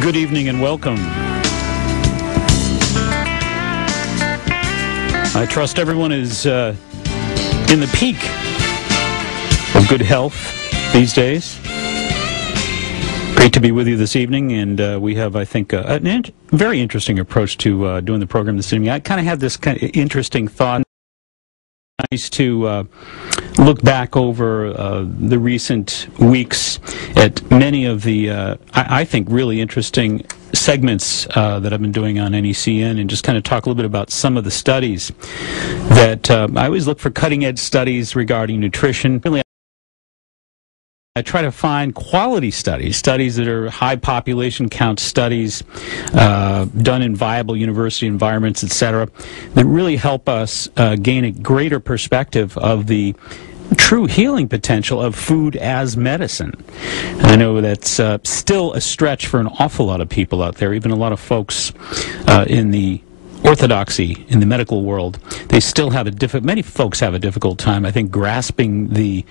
Good evening and welcome. I trust everyone is in the peak of good health these days. Great to be with you this evening, and we have, I think, a very interesting approach to doing the program this evening. I kind of had this kind of interesting thought. Nice to look back over the recent weeks at many of the, I think, really interesting segments that I've been doing on NECN, and just kind of talk a little bit about some of the studies that I always look for cutting-edge studies regarding nutrition. Really, I try to find quality studies that are high population count studies done in viable university environments, etc., that really help us gain a greater perspective of the true healing potential of food as medicine. And I know that's still a stretch for an awful lot of people out there, even a lot of folks in the orthodoxy in the medical world. They still have many folks have a difficult time, I think, grasping the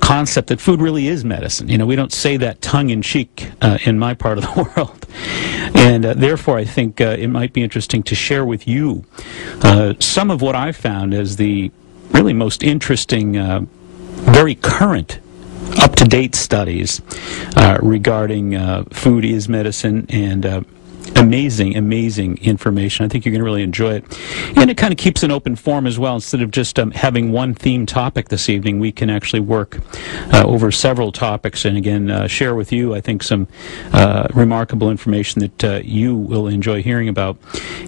concept that food really is medicine. You know, we don't say that tongue-in-cheek in my part of the world. And therefore, I think it might be interesting to share with you some of what I've found as the really most interesting, very current, up-to-date studies regarding food is medicine, and amazing information. I think you're going to really enjoy it. And it kind of keeps an open form as well. Instead of just having one theme topic this evening, we can actually work over several topics and, again, share with you, I think, some remarkable information that you will enjoy hearing about.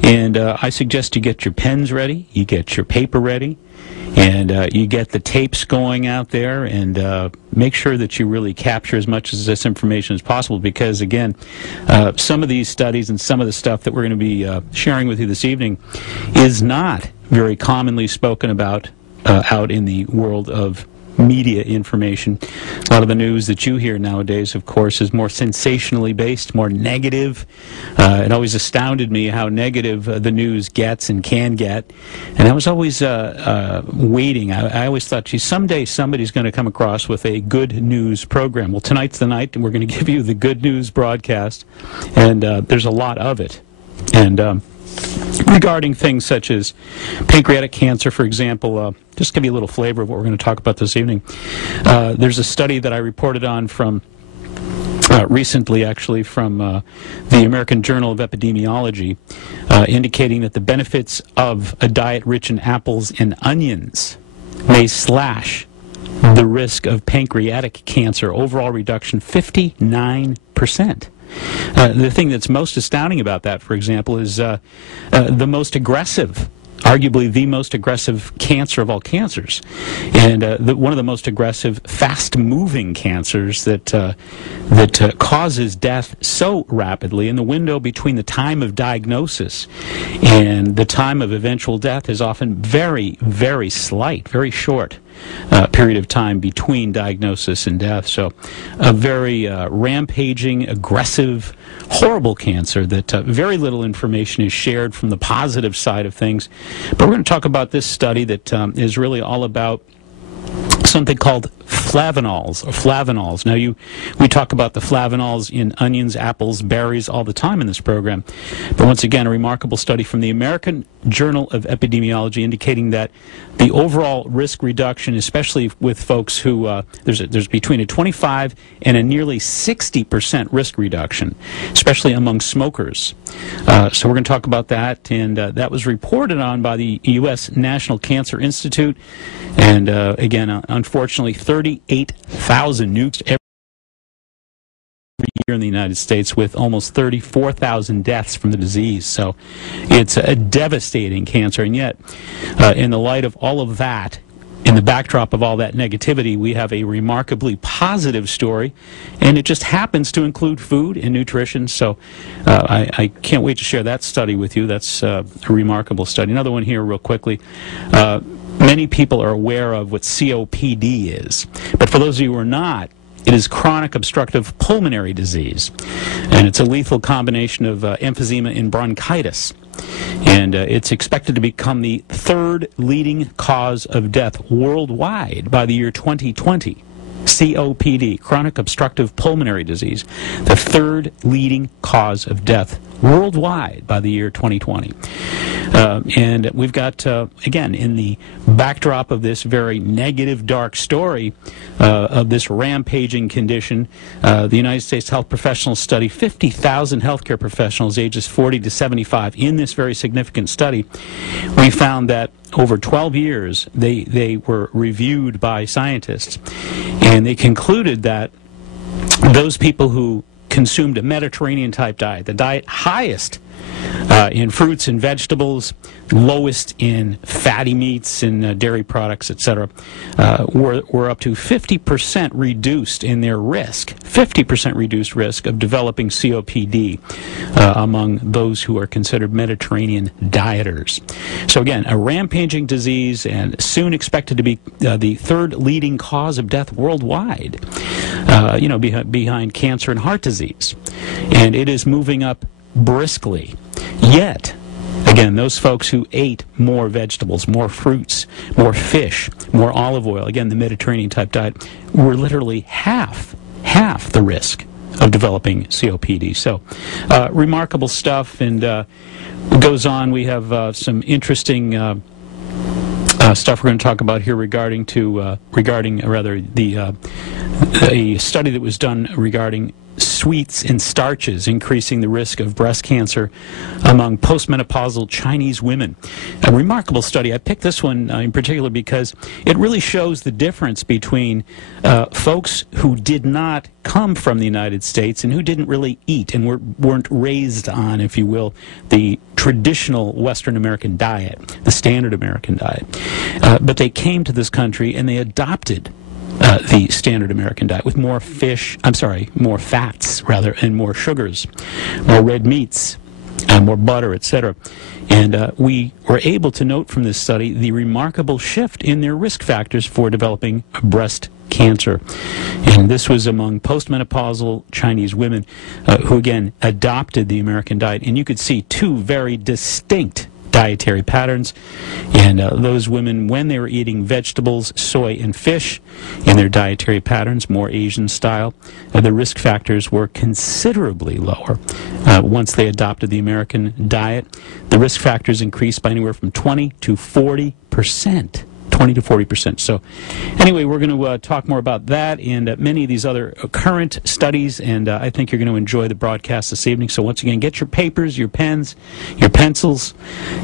And I suggest you get your pens ready, you get your paper ready, and you get the tapes going out there, and make sure that you really capture as much of this information as possible, because, again, some of these studies and some of the stuff that we're going to be sharing with you this evening is not very commonly spoken about out in the world of media information. A lot of the news that you hear nowadays, of course, is more sensationally based, more negative. It always astounded me how negative the news gets and can get. And I was always waiting. I always thought, gee, someday somebody's going to come across with a good news program. Well, tonight's the night, and we're going to give you the good news broadcast. And there's a lot of it. And regarding things such as pancreatic cancer, for example, just to give you a little flavor of what we're going to talk about this evening. There's a study that I reported on from recently, actually, from the American Journal of Epidemiology, indicating that the benefits of a diet rich in apples and onions may slash the risk of pancreatic cancer. Overall reduction, 59%. The thing that's most astounding about that, for example, is the most aggressive, arguably the most aggressive cancer of all cancers, and one of the most aggressive, fast-moving cancers that causes death so rapidly. And the window between the time of diagnosis and the time of eventual death is often very, very slight, very short. Period of time between diagnosis and death. So a very rampaging, aggressive, horrible cancer that very little information is shared from the positive side of things. But we're going to talk about this study that is really all about something called flavonols. Now, we talk about the flavonols in onions, apples, berries all the time in this program. But once again, a remarkable study from the American Journal of Epidemiology indicating that the overall risk reduction, especially with folks who, there's between a 25 and a nearly 60% risk reduction, especially among smokers. So we're going to talk about that, and that was reported on by the U.S. National Cancer Institute. And again, unfortunately, 38,000 nukes every year in the United States, with almost 34,000 deaths from the disease. So it's a devastating cancer. And yet, in the light of all of that, in the backdrop of all that negativity, we have a remarkably positive story, and it just happens to include food and nutrition. So I can't wait to share that study with you. That's a remarkable study. Another one here real quickly. Many people are aware of what COPD is, but for those of you who are not, it is chronic obstructive pulmonary disease, and it's a lethal combination of emphysema and bronchitis. And it's expected to become the third leading cause of death worldwide by the year 2020. COPD, chronic obstructive pulmonary disease, the third leading cause of death worldwide by the year 2020. And we've got, again, in the backdrop of this very negative, dark story of this rampaging condition, the United States Health Professionals Study, 50,000 healthcare professionals ages 40 to 75 in this very significant study. We found that over 12 years, they were reviewed by scientists, and they concluded that those people who consumed a Mediterranean-type diet, the diet highest in fruits and vegetables, lowest in fatty meats and dairy products, etc., were up to 50% reduced in their risk, 50% reduced risk of developing COPD among those who are considered Mediterranean dieters. So again, a rampaging disease and soon expected to be the third leading cause of death worldwide, behind cancer and heart disease. And it is moving up briskly. Yet, again, those folks who ate more vegetables, more fruits, more fish, more olive oil, again, the Mediterranean-type diet, were literally half the risk of developing COPD. So, remarkable stuff, and it goes on. We have some interesting stuff we're going to talk about here regarding a study that was done regarding sweets and starches increasing the risk of breast cancer among postmenopausal Chinese women. A remarkable study. I picked this one in particular because it really shows the difference between folks who did not come from the United States and who didn't really eat and weren't raised on, if you will, the traditional Western American diet, the standard American diet. But they came to this country and they adopted the standard American diet with more fats rather, and more sugars, more red meats, more butter, etc. And we were able to note from this study the remarkable shift in their risk factors for developing breast cancer. And this was among postmenopausal Chinese women who, again, adopted the American diet. And you could see two very distinct dietary patterns, and those women, when they were eating vegetables, soy, and fish in their dietary patterns, more Asian style, the risk factors were considerably lower. Once they adopted the American diet, the risk factors increased by anywhere from 20 to 40%. 20 to 40%. So anyway, we're going to talk more about that and many of these other current studies, and I think you're going to enjoy the broadcast this evening. So once again, get your papers, your pens, your pencils,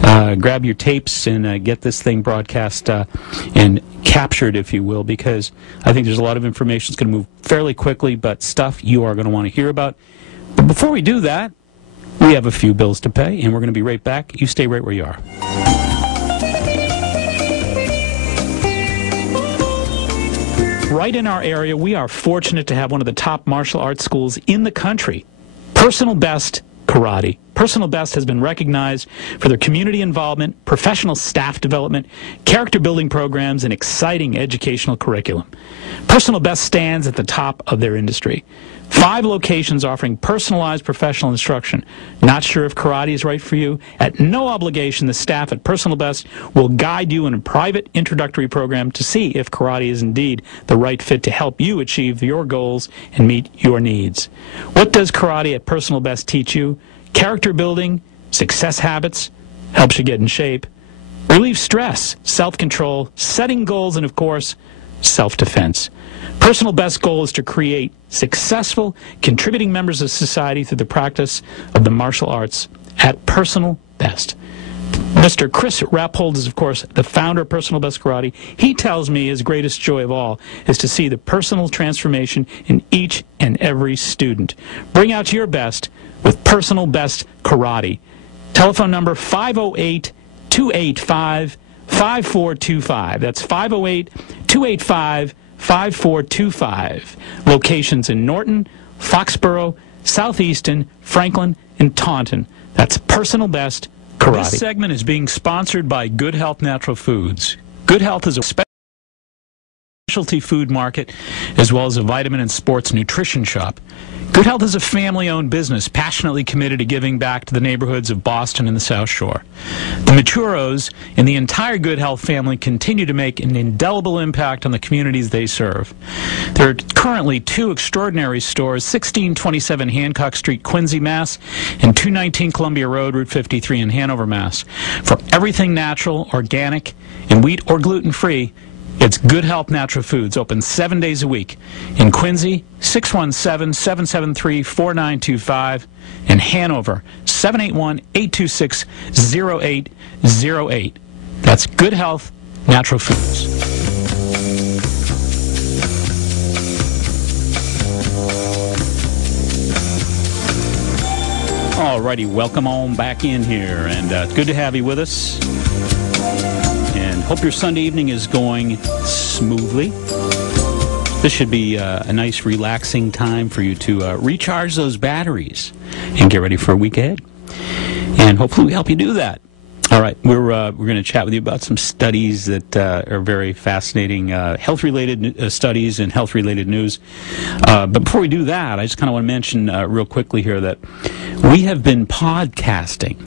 grab your tapes, and get this thing broadcast and captured, if you will, because I think there's a lot of information that's going to move fairly quickly, but stuff you are going to want to hear about. But before we do that, we have a few bills to pay, and we're going to be right back. You stay right where you are. Right in our area, we are fortunate to have one of the top martial arts schools in the country, Personal Best Karate. Personal Best has been recognized for their community involvement, professional staff development, character building programs, and exciting educational curriculum. Personal Best stands at the top of their industry. 5 locations offering personalized professional instruction. Not sure if karate is right for you? At no obligation, the staff at Personal Best will guide you in a private introductory program to see if karate is indeed the right fit to help you achieve your goals and meet your needs. What does karate at Personal Best teach you? Character building, success habits, helps you get in shape, relieve stress, self-control, setting goals, and of course, self-defense. Personal Best's goal is to create successful, contributing members of society through the practice of the martial arts at Personal Best. Mr. Chris Rappold is, of course, the founder of Personal Best Karate. He tells me his greatest joy of all is to see the personal transformation in each and every student. Bring out your best with Personal Best Karate. Telephone number 508-285-5425. That's 508-285-5425. Locations in Norton, Foxborough, Southeaston, Franklin, and Taunton. That's Personal Best Karate. This segment is being sponsored by Good Health Natural Foods. Good Health is a specialty food market, as well as a vitamin and sports nutrition shop. Good Health is a family-owned business passionately committed to giving back to the neighborhoods of Boston and the South Shore. The Maturos and the entire Good Health family continue to make an indelible impact on the communities they serve. There are currently 2 extraordinary stores, 1627 Hancock Street, Quincy, Mass., and 219 Columbia Road, Route 53 in Hanover, Mass. For everything natural, organic, and wheat or gluten-free, it's Good Health Natural Foods, open 7 days a week. In Quincy, 617-773-4925. In Hanover, 781-826-0808. That's Good Health Natural Foods. Alrighty, welcome on back in here, and good to have you with us. Hope your Sunday evening is going smoothly. This should be a nice, relaxing time for you to recharge those batteries and get ready for a week ahead. And hopefully we help you do that. All right, we're going to chat with you about some studies that are very fascinating, health-related studies and health-related news. But before we do that, I just kind of want to mention real quickly here that we have been podcasting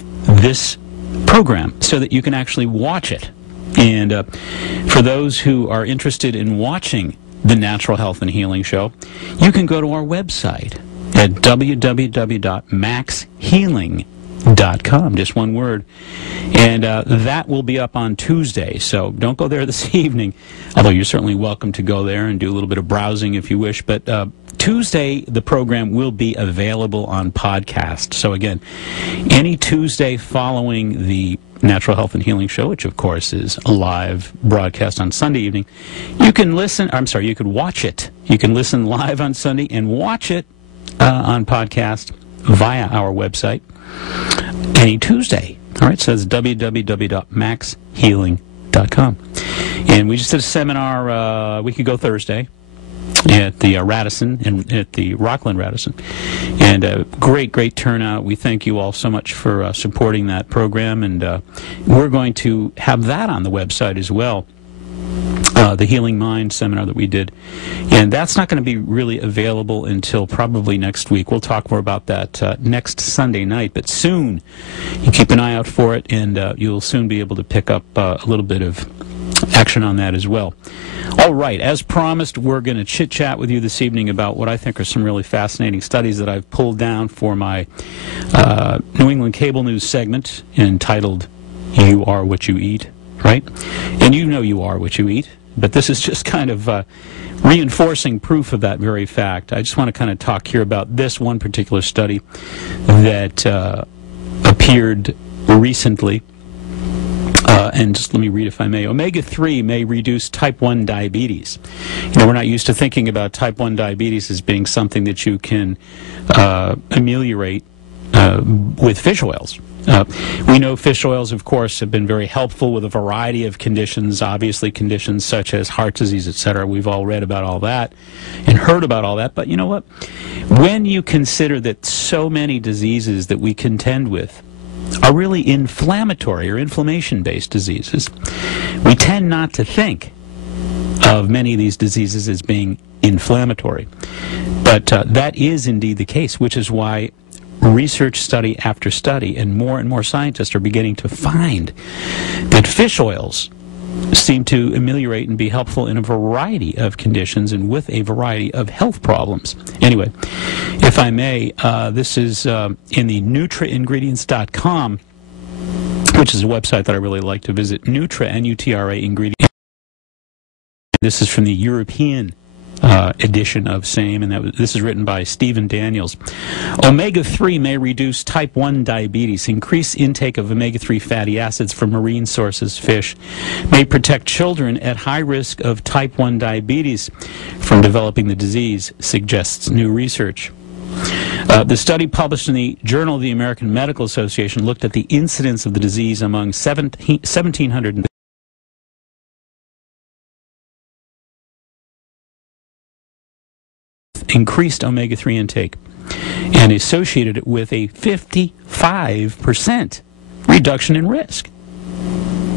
this program so that you can actually watch it. And for those who are interested in watching the Natural Health and Healing Show, you can go to our website at www.maxhealing.com, just one word. And that will be up on Tuesday, so don't go there this evening, although you're certainly welcome to go there and do a little bit of browsing if you wish. But Tuesday, the program will be available on podcast. So again, any Tuesday following the Natural Health and Healing Show, which of course is a live broadcast on Sunday evening, you can you could watch it. You can listen live on Sunday and watch it on podcast via our website any Tuesday. All right, so that's www.maxhealing.com. And we just did a seminar a week ago Thursday at the Radisson, and at the Rockland Radisson, and great turnout. We thank you all so much for supporting that program, and we're going to have that on the website as well, the Healing Mind seminar that we did, and that's not going to be really available until probably next week. We'll talk more about that next Sunday night, but soon. You keep an eye out for it, and you'll soon be able to pick up a little bit of action on that as well. All right, as promised, we're going to chit-chat with you this evening about what I think are some really fascinating studies that I've pulled down for my New England Cable News segment entitled, You Are What You Eat, right? And you know you are what you eat, but this is just kind of reinforcing proof of that very fact. I just want to kind of talk here about this one particular study that appeared recently. And just let me read if I may. Omega-3 may reduce type 1 diabetes. You know, we're not used to thinking about type 1 diabetes as being something that you can ameliorate with fish oils. We know fish oils, of course, have been very helpful with a variety of conditions, obviously conditions such as heart disease, etc. We've all read about all that and heard about all that. But you know what? When you consider that so many diseases that we contend with are really inflammatory or inflammation-based diseases, we tend not to think of many of these diseases as being inflammatory. But that is indeed the case, which is why research study after study and more scientists are beginning to find that fish oils seem to ameliorate and be helpful in a variety of conditions and with a variety of health problems. Anyway, if I may, this is in the nutraingredients.com, which is a website that I really like to visit, N-U-T-R-A ingredients. This is from the European edition of SAME, and this is written by Stephen Daniels. Omega-3 may reduce type 1 diabetes. Increased intake of omega-3 fatty acids from marine sources, fish, may protect children at high risk of type 1 diabetes from developing the disease, suggests new research. The study published in the Journal of the American Medical Association looked at the incidence of the disease among 1,700 increased omega-3 intake and associated it with a 55% reduction in risk.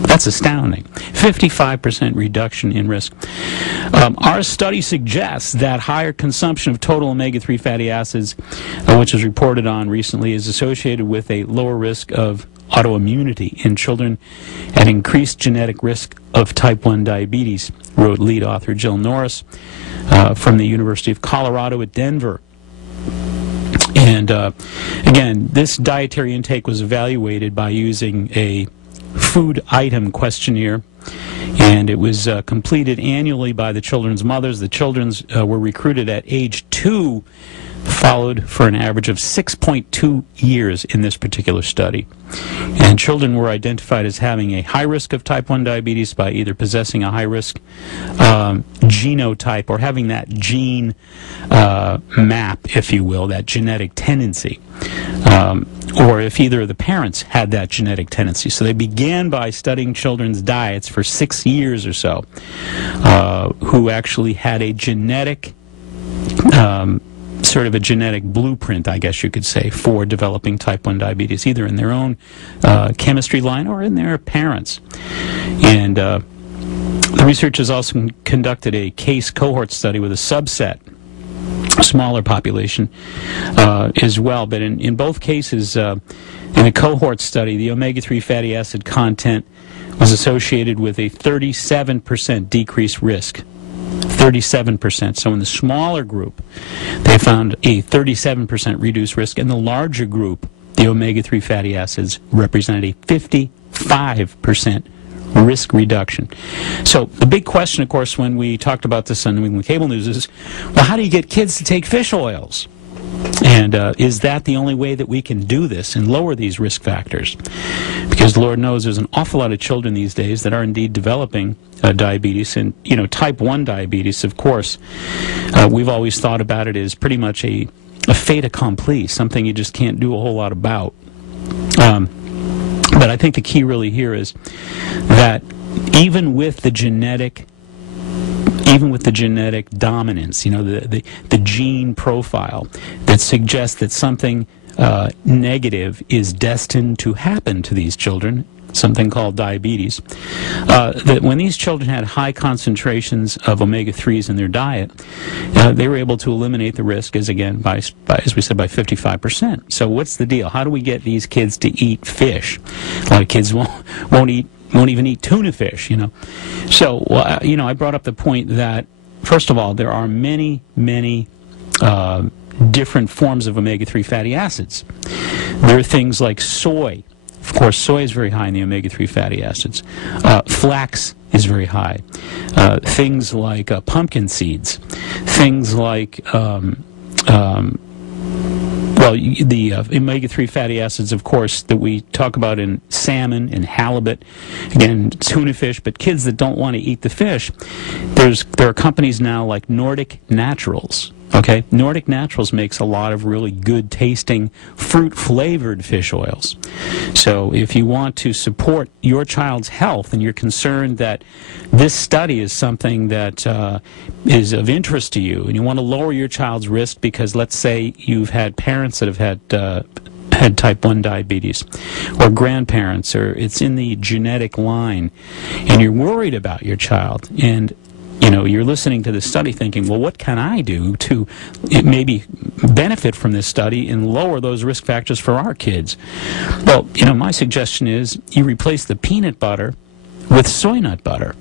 That's astounding. 55% reduction in risk. Our study suggests that higher consumption of total omega-3 fatty acids, which was reported on recently, is associated with a lower risk of autoimmunity in children at increased genetic risk of type 1 diabetes, wrote lead author Jill Norris from the University of Colorado at Denver. And again, this dietary intake was evaluated by using a food item questionnaire, and it was completed annually by the children's mothers. The children were recruited at age 2, followed for an average of 6.2 years in this particular study. And children were identified as having a high risk of type 1 diabetes by either possessing a high-risk genotype or having that gene map, if you will, that genetic tendency, or if either of the parents had that genetic tendency. So they began by studying children's diets for 6 years or so, who actually had a genetic sort of a genetic blueprint, I guess you could say, for developing type 1 diabetes, either in their own chemistry line or in their parents. And the researchers also conducted a case cohort study with a subset, a smaller population as well. But in both cases, in a cohort study, the omega-3 fatty acid content was associated with a 37% decreased risk. 37%. So in the smaller group, they found a 37% reduced risk. In the larger group, the omega-3 fatty acids represented a 55% risk reduction. So the big question, of course, when we talked about this on New England Cable News is, well, how do you get kids to take fish oils? And is that the only way that we can do this and lower these risk factors? Because Lord knows there's an awful lot of children these days that are indeed developing diabetes. And, you know, type 1 diabetes, of course, we've always thought about it as pretty much a fait accompli, something you just can't do a whole lot about. But I think the key really here is that even with the genetic dominance, you know, the gene profile that suggests that something negative is destined to happen to these children, something called diabetes, that when these children had high concentrations of omega-3s in their diet, they were able to eliminate the risk, as we said, by 55%. So what's the deal? How do we get these kids to eat fish? A lot of kids won't even eat tuna fish, you know. So, you know, I brought up the point that, first of all, there are many different forms of omega-3 fatty acids. There are things like soy. Of course, soy is very high in the omega-3 fatty acids. Flax is very high. Things like pumpkin seeds. Things like the omega-3 fatty acids, of course, that we talk about in salmon and halibut, again, tuna fish, but kids that don't want to eat the fish, there are companies now like Nordic Naturals. Okay, Nordic Naturals makes a lot of really good tasting fruit-flavored fish oils. So if you want to support your child's health and you're concerned that this study is something that is of interest to you, and you want to lower your child's risk because, let's say, you've had parents that have had type 1 diabetes, or grandparents, or it's in the genetic line, and you're worried about your child, and you know, you're listening to this study thinking, well, what can I do to maybe benefit from this study and lower those risk factors for our kids? Well, you know, my suggestion is you replace the peanut butter with soy nut butter.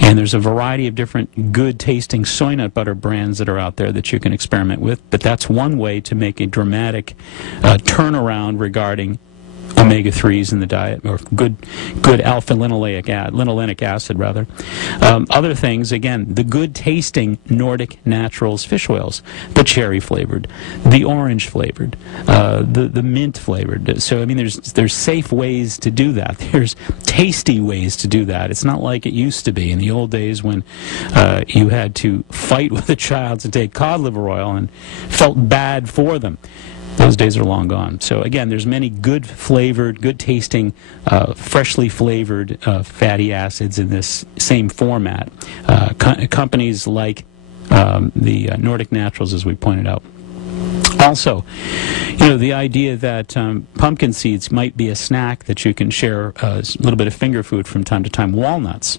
And there's a variety of different good-tasting soy nut butter brands that are out there that you can experiment with, but that's one way to make a dramatic turnaround regarding omega-3s in the diet, or good alpha-linolenic acid, rather. Other things, again, the good-tasting Nordic Naturals fish oils, the cherry-flavored, the orange-flavored, the mint-flavored. So, I mean, there's safe ways to do that. There's tasty ways to do that. It's not like it used to be in the old days when you had to fight with a child to take cod liver oil and felt bad for them. Those days are long gone. So again, there's many good-flavored, good-tasting, freshly flavored fatty acids in this same format. Companies like the Nordic Naturals, as we pointed out, Also, the idea that pumpkin seeds might be a snack that you can share a little bit of finger food from time to time. Walnuts,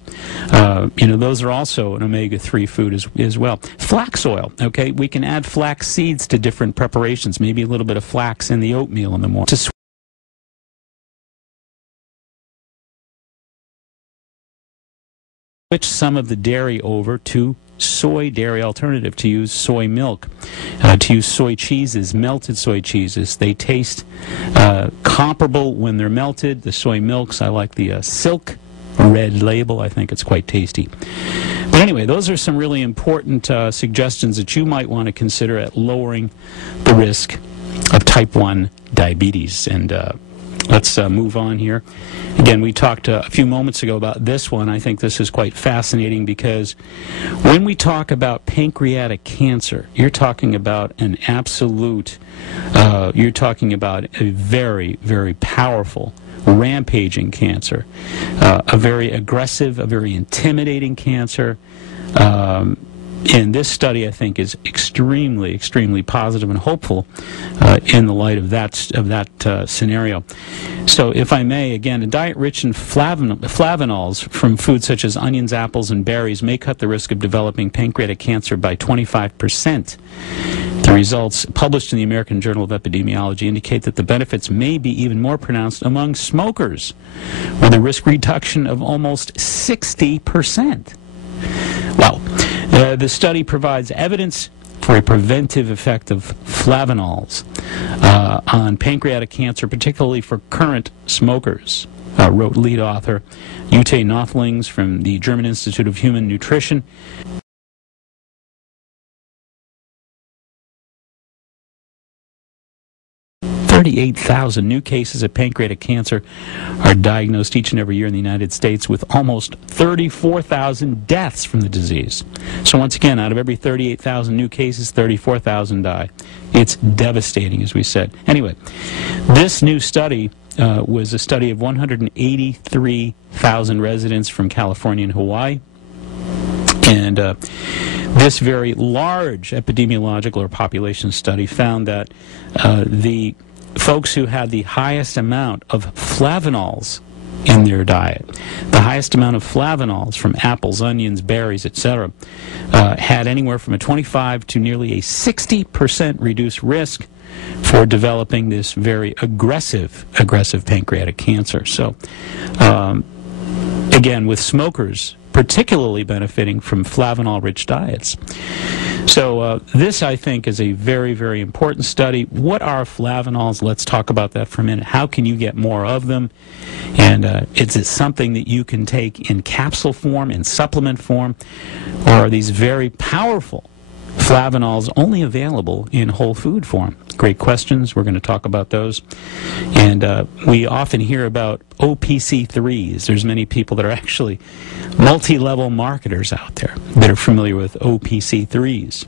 those are also an omega-3 food as well. Flax oil, okay? We can add flax seeds to different preparations, maybe a little bit of flax in the oatmeal in the morning. To switch some of the dairy over to soy dairy alternative, to use soy milk, to use soy cheeses, melted soy cheeses. They taste comparable when they're melted. The soy milks, I like the Silk red label. I think it's quite tasty. But anyway, those are some really important suggestions that you might want to consider at lowering the risk of type 1 diabetes. And let's move on here. Again, we talked a few moments ago about this one. I think this is quite fascinating because when we talk about pancreatic cancer, you're talking about an absolute, you're talking about a very, very powerful, rampaging cancer, a very aggressive, a very intimidating cancer. And this study, I think, is extremely, extremely positive and hopeful in the light of that scenario. So, if I may, again, a diet rich in flavanols from foods such as onions, apples, and berries may cut the risk of developing pancreatic cancer by 25%. The results published in the American Journal of Epidemiology indicate that the benefits may be even more pronounced among smokers, with a risk reduction of almost 60%. Wow. The study provides evidence for a preventive effect of flavanols on pancreatic cancer, particularly for current smokers, wrote lead author Ute Nothlings from the German Institute of Human Nutrition. 38,000 new cases of pancreatic cancer are diagnosed each and every year in the United States, with almost 34,000 deaths from the disease. So once again, out of every 38,000 new cases, 34,000 die. It's devastating, as we said. Anyway, this new study was a study of 183,000 residents from California and Hawaii. And this very large epidemiological or population study found that the folks who had the highest amount of flavanols in their diet, the highest amount of flavanols from apples, onions, berries, etc., had anywhere from a 25 to nearly a 60% reduced risk for developing this very aggressive pancreatic cancer. So, again, with smokers particularly benefiting from flavanol-rich diets. So this, I think, is a very, very important study. What are flavanols? Let's talk about that for a minute. How can you get more of them? And is it something that you can take in capsule form, in supplement form? Or are these very powerful flavanols only available in whole food form? Great questions. We're going to talk about those. And we often hear about OPC3s. There's many people that are actually multi-level marketers out there that are familiar with OPC3s.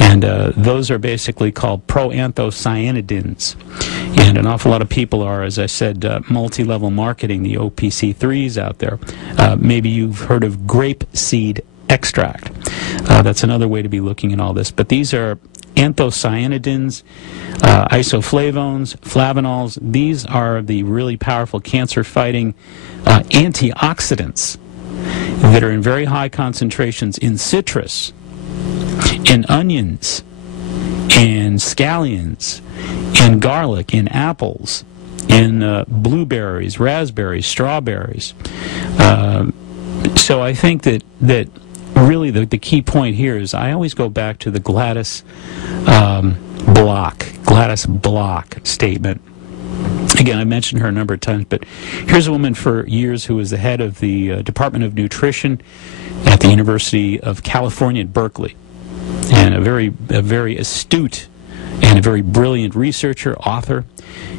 And those are basically called proanthocyanidins. And an awful lot of people are, as I said, multi-level marketing the OPC3s out there. Maybe you've heard of grape seed extract. That's another way to be looking at all this. But these are anthocyanidins, isoflavones, flavanols. These are the really powerful cancer-fighting antioxidants that are in very high concentrations in citrus, in onions, in scallions, in garlic, in apples, in blueberries, raspberries, strawberries. So I think that really the key point here is I always go back to the Gladys Block statement. Again, I mentioned her a number of times, but here's a woman for years who was the head of the Department of Nutrition at the University of California at Berkeley, and a very astute and a very brilliant researcher, author.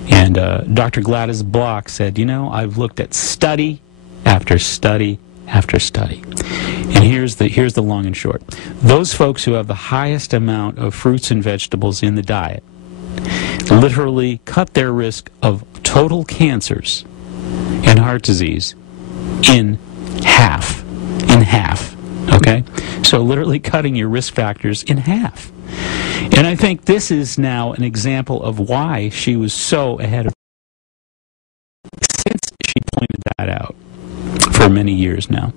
And Dr. Gladys Block said, I've looked at study after study after study. And here's the long and short. Those folks who have the highest amount of fruits and vegetables in the diet literally cut their risk of total cancers and heart disease in half. Okay? So literally cutting your risk factors in half. And I think this is now an example of why she was so ahead of since she pointed that out for many years now.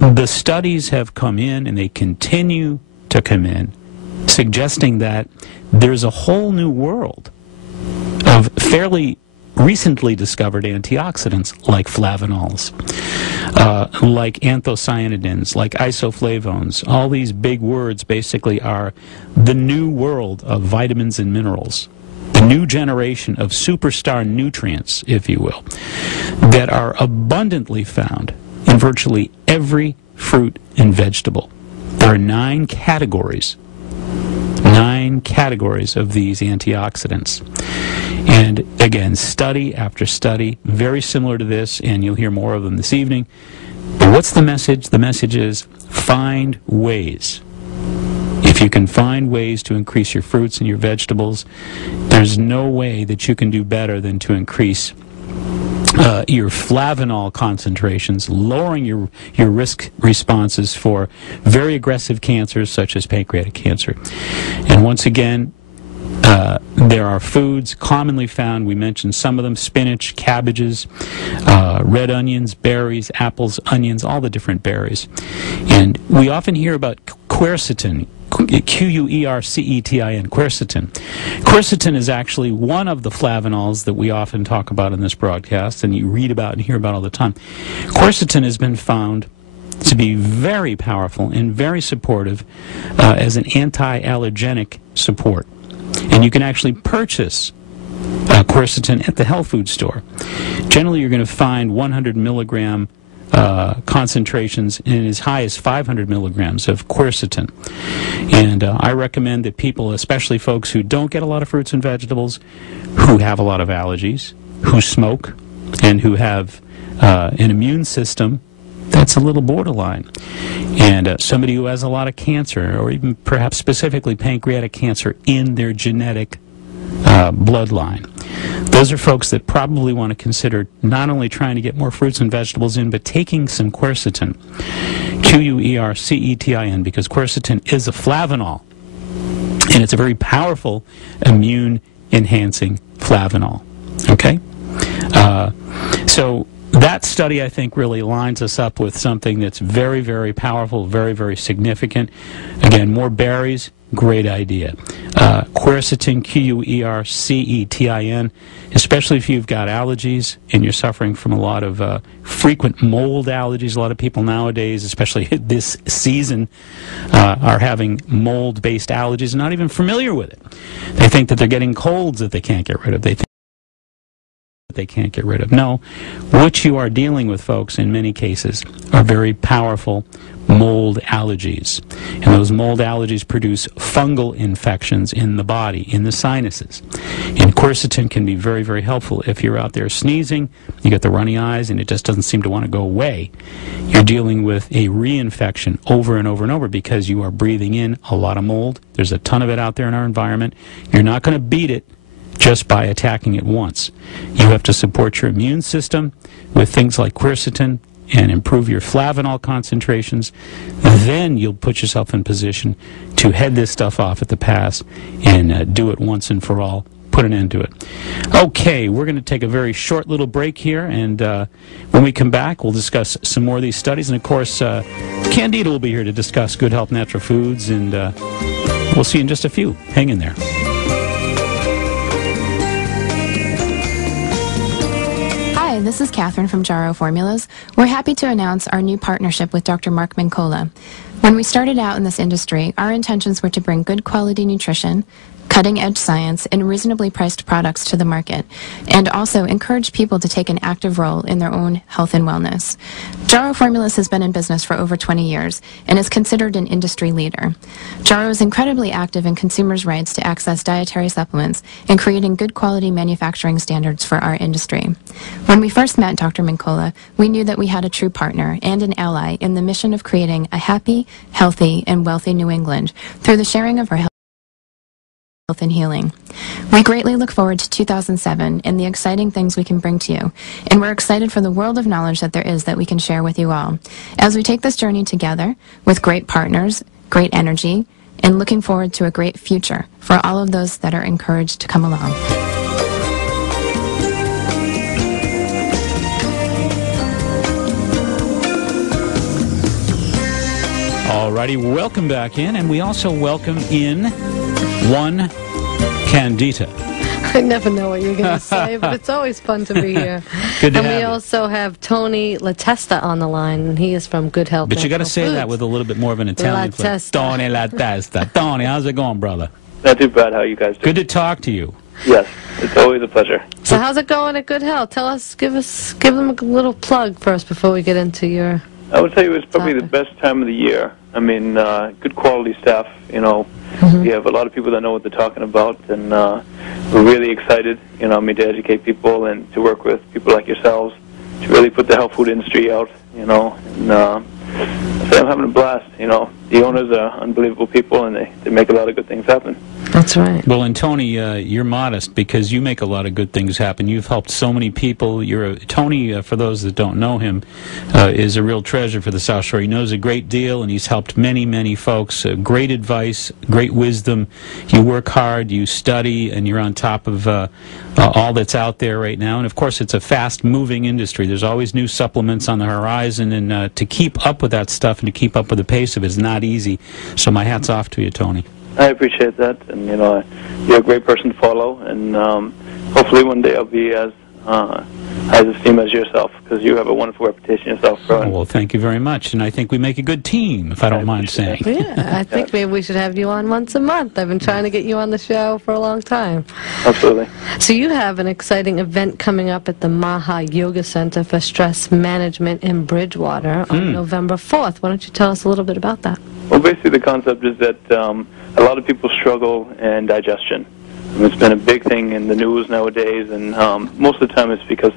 The studies have come in, and they continue to come in, suggesting that there's a whole new world of fairly recently discovered antioxidants like flavanols, like anthocyanidins, like isoflavones. All these big words basically are the new world of vitamins and minerals, the new generation of superstar nutrients, if you will, that are abundantly found in virtually every fruit and vegetable. There are 9 categories of these antioxidants. And again, study after study, very similar to this, and you'll hear more of them this evening. But what's the message? The message is find ways. If you can find ways to increase your fruits and your vegetables, there's no way that you can do better than to increase your flavanol concentrations, lowering your risk responses for very aggressive cancers such as pancreatic cancer. And once again, there are foods commonly found. We mentioned some of them: spinach, cabbages, red onions, berries, apples, onions, all the different berries. And we often hear about quercetin, Quercetin. Quercetin. Quercetin is actually one of the flavanols that we often talk about in this broadcast, and you read about and hear about all the time. Quercetin has been found to be very powerful and very supportive as an anti-allergenic support. And you can actually purchase quercetin at the health food store. Generally, you're going to find 100 milligram concentrations in as high as 500 milligrams of quercetin. And I recommend that people, especially folks who don't get a lot of fruits and vegetables, who have a lot of allergies, who smoke, and who have an immune system that's a little borderline, and somebody who has a lot of cancer, or even perhaps specifically pancreatic cancer in their genetic bloodline. Those are folks that probably want to consider not only trying to get more fruits and vegetables in, but taking some quercetin, Quercetin, because quercetin is a flavanol, and it's a very powerful immune-enhancing flavanol. Okay? So that study, I think, really lines us up with something that's very, very powerful, very, very significant. Again, more berries, great idea. Quercetin, Quercetin, especially if you've got allergies and you're suffering from a lot of frequent mold allergies. A lot of people nowadays, especially this season, are having mold-based allergies and not even familiar with it. They think that they're getting colds that they can't get rid of. They think they can't get rid of. No, what you are dealing with, folks, in many cases, are very powerful mold allergies. And those mold allergies produce fungal infections in the body, in the sinuses. And quercetin can be very, very helpful. If you're out there sneezing, you get the runny eyes, and it just doesn't seem to want to go away, you're dealing with a reinfection over and over and over because you are breathing in a lot of mold. There's a ton of it out there in our environment. You're not going to beat it just by attacking it once. You have to support your immune system with things like quercetin and improve your flavanol concentrations. Then you'll put yourself in position to head this stuff off at the pass and do it once and for all. Put an end to it. Okay, we're going to take a very short little break here, and when we come back, we'll discuss some more of these studies. And of course, Candida will be here to discuss good health, natural foods, and we'll see you in just a few. Hang in there. Hi, this is Catherine from Jarrow Formulas. We're happy to announce our new partnership with Dr. Mark Mincola. When we started out in this industry, our intentions were to bring good quality nutrition, cutting-edge science, and reasonably priced products to the market, and also encourage people to take an active role in their own health and wellness. Jarrow Formulas has been in business for over 20 years and is considered an industry leader. Jarrow is incredibly active in consumers' rights to access dietary supplements and creating good quality manufacturing standards for our industry. When we first met Dr. Mincola, we knew that we had a true partner and an ally in the mission of creating a happy, healthy, and wealthy New England through the sharing of our health and healing. We greatly look forward to 2007 and the exciting things we can bring to you, and we're excited for the world of knowledge that there is that we can share with you all. As we take this journey together with great partners, great energy, and looking forward to a great future for all of those that are encouraged to come along. Alrighty, welcome back in, and we also welcome in one Candida. I never know what you're going to say, but it's always fun to be here. Good to and have we you. also have Tony LaTesta on the line, and he is from Good Health. But you got to say Foods. that with a little bit more of an Italian flavor. LaTesta. Tony LaTesta. Tony, how's it going, brother? Not too bad. How you guys doing? Good to talk to you. Yes, it's always a pleasure. So how's it going at Good Health? Give them a little plug first before we get into your... I would tell you it's probably the topic. best time of the year. I mean, good quality staff. You know, we have a lot of people that know what they're talking about, and we're really excited. You know, I mean, to educate people and to work with people like yourselves to really put the health food industry out. You know, and so I'm having a blast. You know, the owners are unbelievable people, and they make a lot of good things happen. That's right. Well, and Tony, you're modest because you make a lot of good things happen. You've helped so many people. Tony, for those that don't know him, is a real treasure for the South Shore. He knows a great deal, and he's helped many, many folks. Great advice, great wisdom. You work hard, you study, and you're on top of all that's out there right now. And, of course, it's a fast-moving industry. There's always new supplements on the horizon, and to keep up with that stuff and to keep up with the pace of it is not easy. So my hat's off to you, Tony. I appreciate that, and you know, you're a great person to follow, and hopefully one day I'll be as esteemed as yourself, because you have a wonderful reputation yourself, bro. Oh, well, thank you very much, and I think we make a good team, if I don't mind saying. Yeah, I think maybe we should have you on once a month. I've been trying to get you on the show for a long time. Absolutely. So you have an exciting event coming up at the Maha Yoga Center for Stress Management in Bridgewater on November 4th. Why don't you tell us a little bit about that? Well, basically the concept is that a lot of people struggle in digestion. It's been a big thing in the news nowadays, and most of the time it's because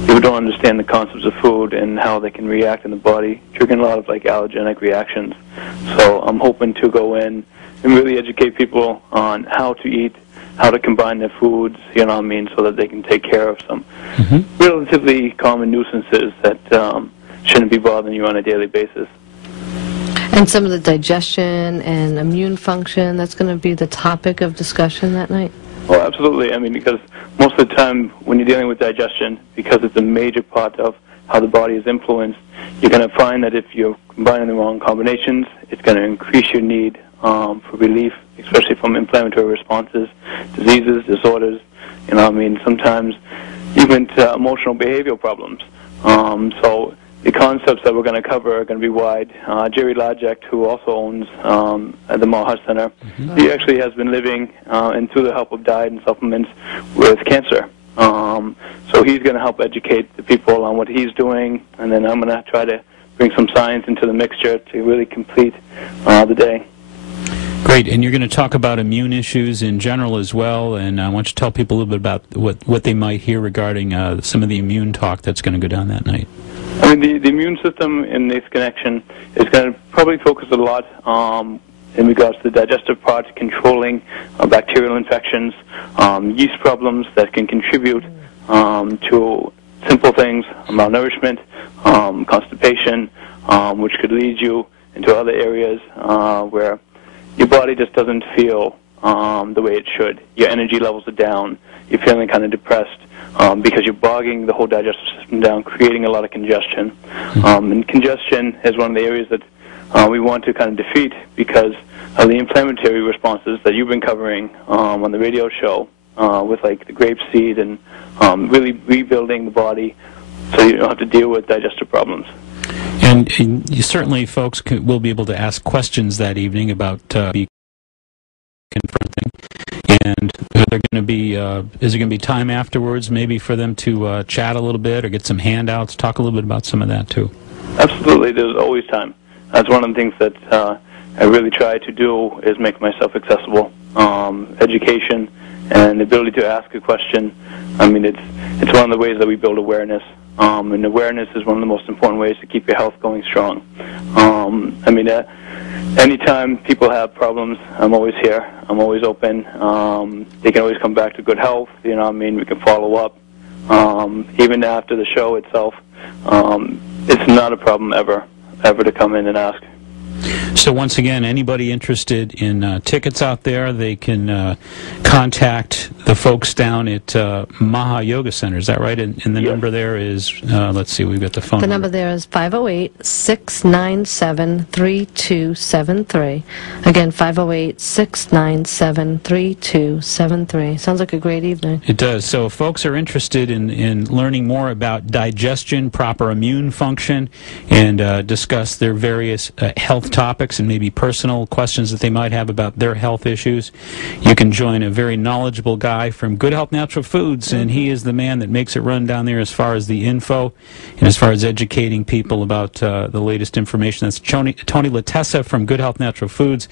people don't understand the concepts of food and how they can react in the body, triggering a lot of like allergenic reactions. So I'm hoping to go in and really educate people on how to eat, how to combine their foods, you know what I mean, so that they can take care of some relatively common nuisances that shouldn't be bothering you on a daily basis. And some of the digestion and immune function, that's going to be the topic of discussion that night? Well, absolutely. I mean, because most of the time when you're dealing with digestion, because it's a major part of how the body is influenced, you're going to find that if you're combining the wrong combinations, it's going to increase your need for relief, especially from inflammatory responses, diseases, disorders, you know what I mean, sometimes even to emotional behavioral problems. So the concepts that we're going to cover are going to be wide. Jerry Lajek, who also owns at the Maha Center, he actually has been living, and through the help of diet and supplements, with cancer. So he's going to help educate the people on what he's doing, and then I'm going to try to bring some science into the mixture to really complete the day. Great, and you're going to talk about immune issues in general as well, and I want you to tell people a little bit about what they might hear regarding some of the immune talk that's going to go down that night. I mean, the immune system in this connection is going to probably focus a lot in regards to the digestive part, controlling bacterial infections, yeast problems that can contribute to simple things, malnourishment, constipation, which could lead you into other areas where your body just doesn't feel the way it should. Your energy levels are down. You're feeling kind of depressed. Because you're bogging the whole digestive system down, creating a lot of congestion. And congestion is one of the areas that we want to kind of defeat because of the inflammatory responses that you've been covering on the radio show with like the grape seed and really rebuilding the body so you don't have to deal with digestive problems. And you certainly, folks, will be able to ask questions that evening about confronting. And are there going to be, is there going to be time afterwards maybe for them to chat a little bit or get some handouts? Talk a little bit about some of that, too. Absolutely. There's always time. That's one of the things that I really try to do is make myself accessible. Education and the ability to ask a question. I mean, it's one of the ways that we build awareness. And awareness is one of the most important ways to keep your health going strong. I mean, anytime people have problems, I'm always here. I'm always open. They can always come back to Good Health. You know what I mean? We can follow up. Even after the show itself, it's not a problem ever to come in and ask. So once again, anybody interested in tickets out there, they can contact the folks down at Maha Yoga Center. Is that right? And the number there is, let's see, we've got the phone The number there is 508-697-3273. Again, 508-697-3273. Sounds like a great evening. It does. So if folks are interested in learning more about digestion, proper immune function, and discuss their various health topics and maybe personal questions that they might have about their health issues, you can join a very knowledgeable guy from Good Health Natural Foods, and he is the man that makes it run down there as far as the info and as far as educating people about the latest information. That's Tony Latessa from Good Health Natural Foods,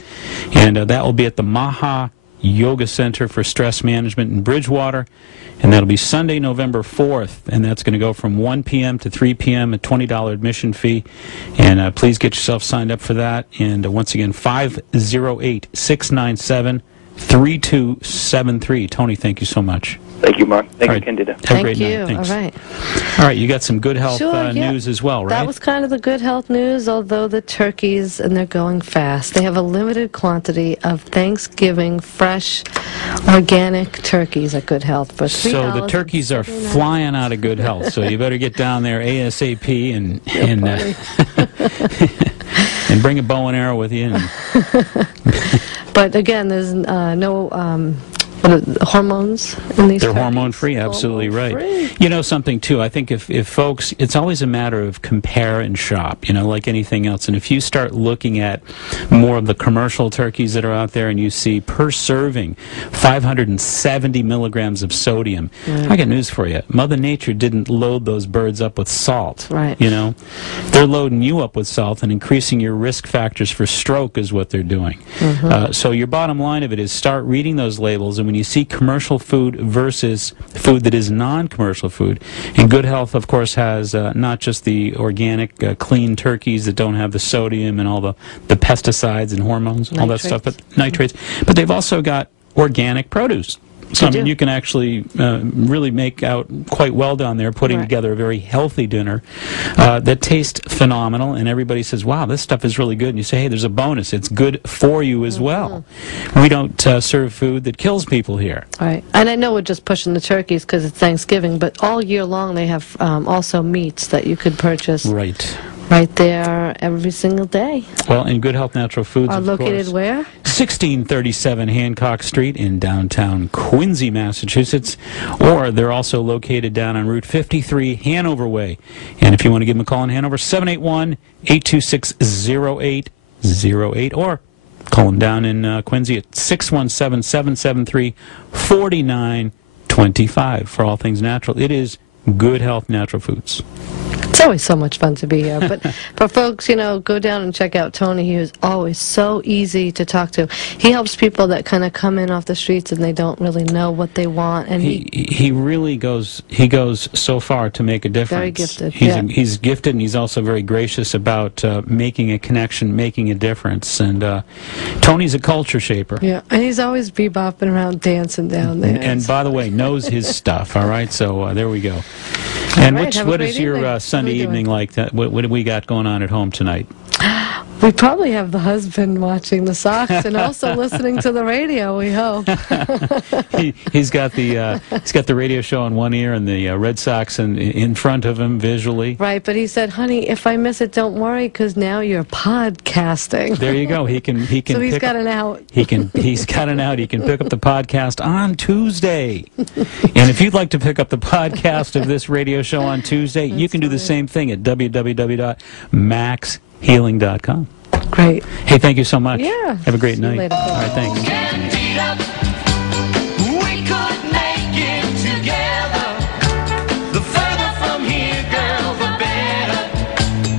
and that will be at the Maha Yoga Center for Stress Management in Bridgewater, and that'll be Sunday, November 4th, and that's going to go from 1 p.m. to 3 p.m., a $20 admission fee, and please get yourself signed up for that. And once again, 508-697-3273. Tony, thank you so much. Thank you, Mark. Thank you, Candida. Have a great Thank you. night. Thanks. All right. All right, you got some good health Sure, yeah. news as well, right? That was kind of the good health news, although the turkeys, and they're going fast. They have a limited quantity of Thanksgiving fresh, organic turkeys at Good Health for $3. So the turkeys are flying out of Good Health, so you better get down there ASAP and and bring a bow and arrow with you. But again, there's no hormones in these They're turkeys. hormone-free, absolutely right. Hormone-free. You know something, too, I think if folks, it's always a matter of compare and shop, you know, like anything else. And if you start looking at more of the commercial turkeys that are out there and you see per serving 570 milligrams of sodium, I got news for you. Mother Nature didn't load those birds up with salt. Right. You know, they're loading you up with salt and increasing your risk factors for stroke is what they're doing. So your bottom line of it is start reading those labels, and when you see commercial food versus food that is non-commercial food, and Good Health, of course, has not just the organic, clean turkeys that don't have the sodium and all the pesticides and hormones, and all that stuff, but nitrates, but they've also got organic produce. So, I mean, you can actually really make out quite well down there putting together a very healthy dinner that tastes phenomenal, and everybody says, wow, this stuff is really good. And you say, hey, there's a bonus. It's good for you as well. We don't serve food that kills people here. Right. And I know we're just pushing the turkeys because it's Thanksgiving, but all year long they have also meats that you could purchase right there every single day. Well, and Good Health Natural Foods, Are of located course, where? 1637 Hancock Street in downtown Quincy, Massachusetts, or they're also located down on Route 53, Hanover Way. And if you want to give them a call in Hanover, 781-826-0808, or call them down in Quincy at 617-773-4925 for all things natural. It is Good Health Natural Foods. It's always so much fun to be here. But for folks, you know, go down and check out Tony. He is always so easy to talk to. He helps people that kind of come in off the streets and they don't really know what they want. And he really goes so far to make a difference. Very gifted. He's gifted, and he's also very gracious about making a connection, making a difference. And Tony's a culture shaper. Yeah, and he's always bebopping around, dancing down there. And by the way, knows his stuff. All right, so there we go. And what is your Sunday evening like? What do we got going on at home tonight? We probably have the husband watching the Sox and also listening to the radio, we hope. He's got the radio show in one ear and the Red Sox in front of him visually. Right, but he said, honey, if I miss it, don't worry, because now you're podcasting. There you go. He can. So he's got an out. He's got an out. He can pick up the podcast on Tuesday. And if you'd like to pick up the podcast of this radio show on Tuesday, you can do the same thing at www.maxhealing.com. Great. Hey, thank you so much. Yeah. Have a great See you night. later. All right, thanks. We could make it together. The further from here, girl, the better.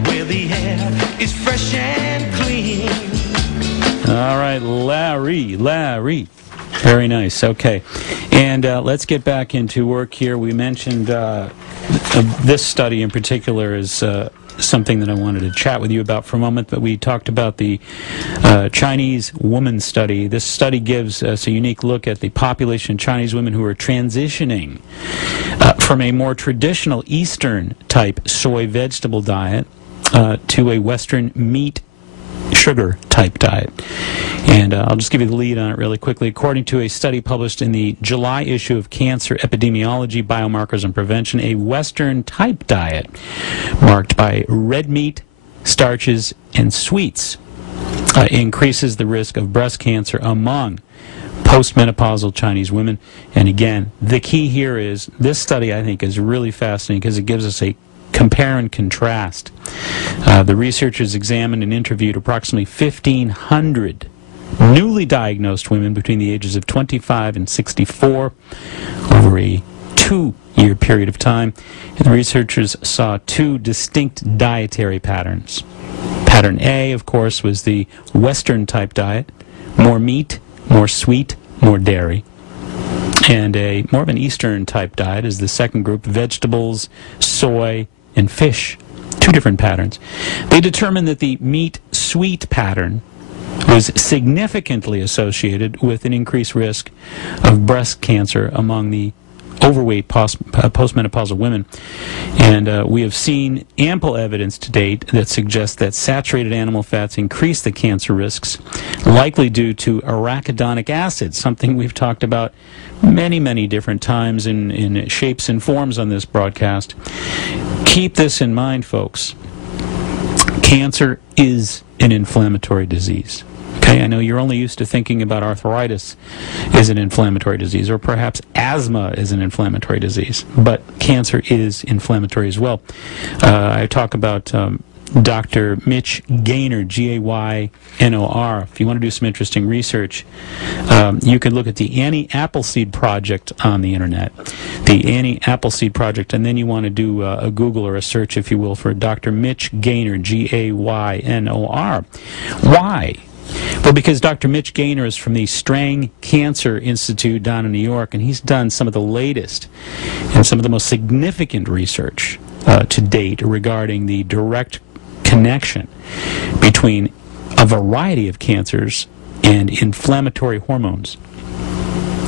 Where the air is fresh and clean. All right, Larry. Very nice. Okay. And let's get back into work here. We mentioned this study in particular is something that I wanted to chat with you about for a moment, but we talked about the Chinese woman study. This study gives us a unique look at the population of Chinese women who are transitioning from a more traditional Eastern type soy vegetable diet to a Western meat sugar type diet. And I'll just give you the lead on it really quickly. According to a study published in the July issue of Cancer Epidemiology, Biomarkers and Prevention, a Western type diet marked by red meat, starches, and sweets increases the risk of breast cancer among postmenopausal Chinese women. And again, the key here is, this study I think is really fascinating because it gives us a compare and contrast. The researchers examined and interviewed approximately 1,500 newly diagnosed women between the ages of 25 and 64 over a 2-year period of time. And the researchers saw 2 distinct dietary patterns. Pattern A, of course, was the Western type diet: more meat, more sweet, more dairy. And a more of an Eastern type diet is the second group: vegetables, soy, and fish. 2 different patterns. They determined that the meat-sweet pattern was significantly associated with an increased risk of breast cancer among the overweight postmenopausal women. And we have seen ample evidence to date that suggests that saturated animal fats increase the cancer risks, likely due to arachidonic acid, something we've talked about many, many different times in shapes and forms on this broadcast. Keep this in mind, folks. Cancer is an inflammatory disease. Okay, I know you're only used to thinking about arthritis as an inflammatory disease, or perhaps asthma is an inflammatory disease, but cancer is inflammatory as well. I talk about Dr. Mitch Gaynor, Gaynor. If you want to do some interesting research, you could look at the Annie Appleseed Project on the internet. The Annie Appleseed Project, and then you want to do a Google or a search, if you will, for Dr. Mitch Gaynor, Gaynor. Why? Well, because Dr. Mitch Gaynor is from the Strang Cancer Institute down in New York, and he's done some of the latest and some of the most significant research to date regarding the direct connection between a variety of cancers and inflammatory hormones.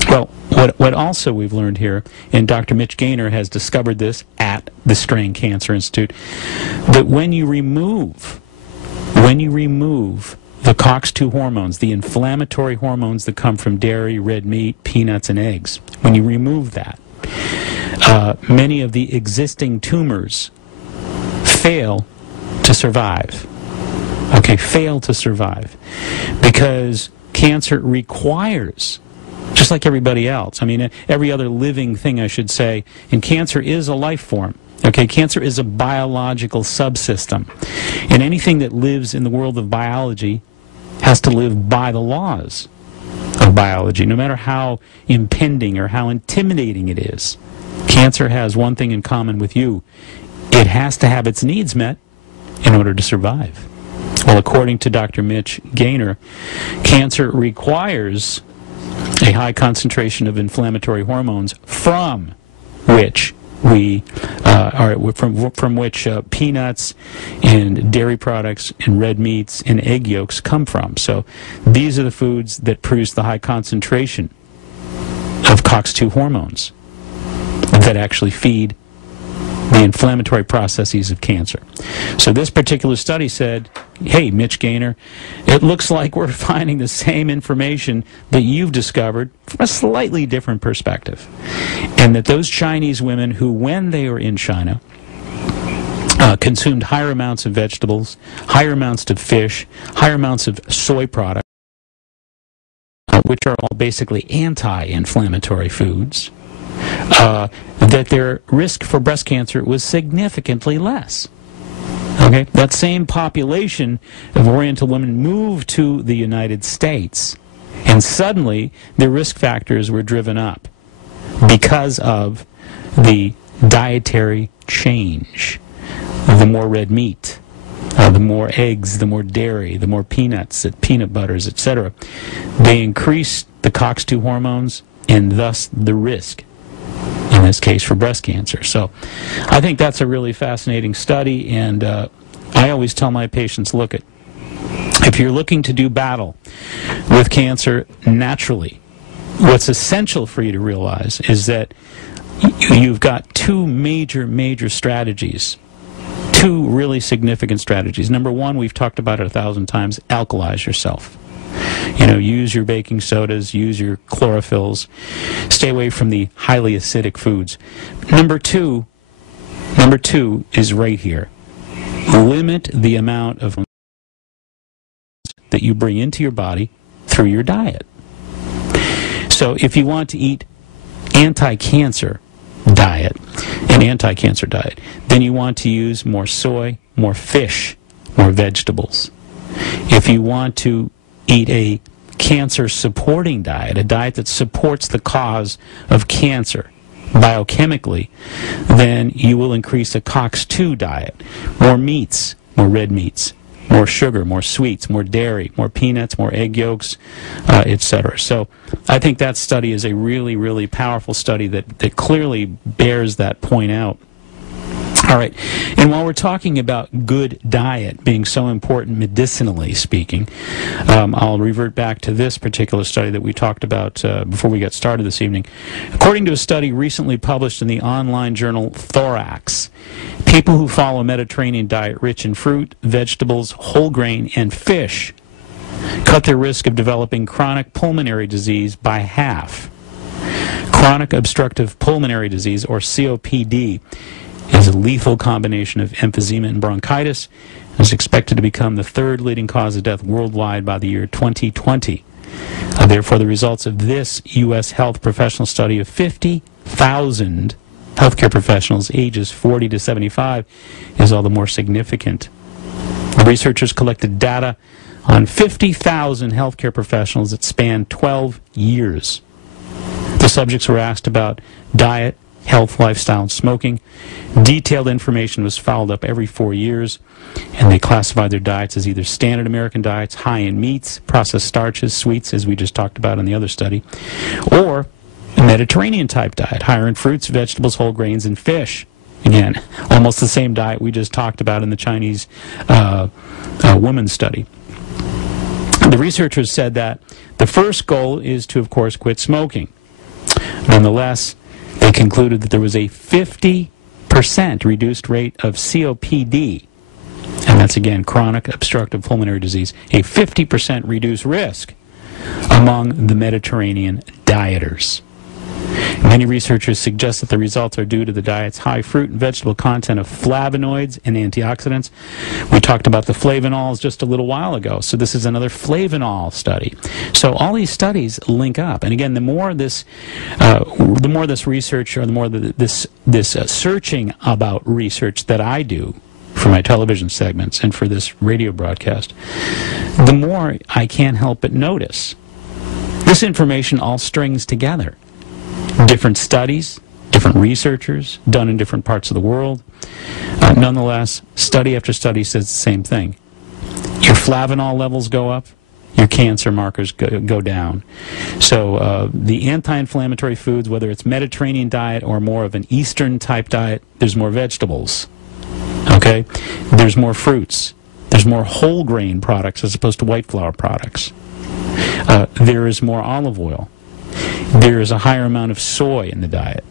Well, what also we've learned here, and Dr. Mitch Gaynor has discovered this at the Strang Cancer Institute, that when you remove the COX-2 hormones, the inflammatory hormones that come from dairy, red meat, peanuts, and eggs, when you remove that, many of the existing tumors fail to survive. Okay, fail to survive. Because cancer requires, just like everybody else, I mean, every other living thing, I should say, and cancer is a life form. Okay, cancer is a biological subsystem. And anything that lives in the world of biology has to live by the laws of biology, no matter how impending or how intimidating it is. Cancer has one thing in common with you: it has to have its needs met in order to survive. Well, according to Dr. Mitch Gaynor, cancer requires a high concentration of inflammatory hormones from which peanuts and dairy products and red meats and egg yolks come from. So these are the foods that produce the high concentration of COX-2 hormones that actually feed the inflammatory processes of cancer. So this particular study said, hey, Mitch Gaynor, it looks like we're finding the same information that you've discovered from a slightly different perspective. And that those Chinese women who, when they were in China, consumed higher amounts of vegetables, higher amounts of fish, higher amounts of soy products, which are all basically anti-inflammatory foods, that their risk for breast cancer was significantly less. Okay, that same population of Oriental women moved to the United States, and suddenly their risk factors were driven up because of the dietary change. The more red meat, the more eggs, the more dairy, the more peanuts, peanut butters, etc. They increase the COX-2 hormones and thus the risk, in this case, for breast cancer. So I think that's a really fascinating study, and I always tell my patients, look, if you're looking to do battle with cancer naturally, what's essential for you to realize is that you've got 2 major strategies two really significant strategies. Number one, we've talked about it 1,000 times, alkalize yourself. Use your baking sodas, use your chlorophylls, stay away from the highly acidic foods. Number two is right here. Limit the amount of that you bring into your body through your diet. So if you want to eat an anti-cancer diet, then you want to use more soy, more fish, more vegetables. If you want to eat a cancer-supporting diet, a diet that supports the cause of cancer biochemically, then you will increase a COX-2 diet. More meats, more red meats, more sugar, more sweets, more dairy, more peanuts, more egg yolks, etc. So I think that study is a really, really powerful study that clearly bears that point out. All right, and while we're talking about good diet being so important medicinally speaking, I'll revert back to this particular study that we talked about before we got started this evening. According to a study recently published in the online journal Thorax, people who follow a Mediterranean diet rich in fruit, vegetables, whole grain, and fish cut their risk of developing chronic pulmonary disease by half. Chronic obstructive pulmonary disease, or COPD, is a lethal combination of emphysema and bronchitis, and is expected to become the third leading cause of death worldwide by the year 2020. Therefore, the results of this U.S. health professional study of 50,000 healthcare professionals ages 40 to 75 is all the more significant. The researchers collected data on 50,000 healthcare professionals that spanned 12 years. The subjects were asked about diet, health, lifestyle, and smoking. Detailed information was followed up every 4 years, and they classified their diets as either standard American diets, high in meats, processed starches, sweets, as we just talked about in the other study, or a Mediterranean type diet, higher in fruits, vegetables, whole grains, and fish. Again, almost the same diet we just talked about in the Chinese women's study. The researchers said that the first goal is to, of course, quit smoking. Nonetheless, they concluded that there was a 50% reduced rate of COPD, and that's again chronic obstructive pulmonary disease, a 50% reduced risk among the Mediterranean dieters. Many researchers suggest that the results are due to the diet's high fruit and vegetable content of flavonoids and antioxidants. We talked about the flavonols just a little while ago, so this is another flavonol study. So all these studies link up, and again, the more this research, or the more this searching about research that I do for my television segments and for this radio broadcast, the more I can't help but notice this information all strings together. Different studies, different researchers, done in different parts of the world. Nonetheless, study after study says the same thing. Your flavanol levels go up, your cancer markers go down. So the anti-inflammatory foods, whether it's Mediterranean diet or more of an Eastern type diet, there's more vegetables. Okay? There's more fruits. There's more whole grain products as opposed to white flour products. There is more olive oil. There is a higher amount of soy in the diet.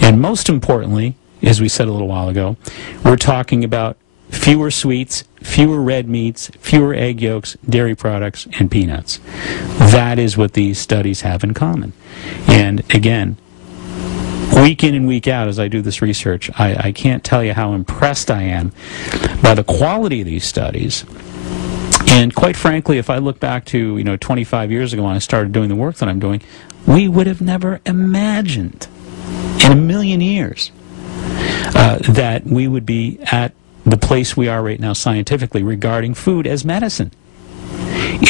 And most importantly, as we said a little while ago, we're talking about fewer sweets, fewer red meats, fewer egg yolks, dairy products, and peanuts. That is what these studies have in common. And again, week in and week out as I do this research, I can't tell you how impressed I am by the quality of these studies. And quite frankly, if I look back to 25 years ago when I started doing the work that I'm doing, we would have never imagined in a million years that we would be at the place we are right now scientifically regarding food as medicine.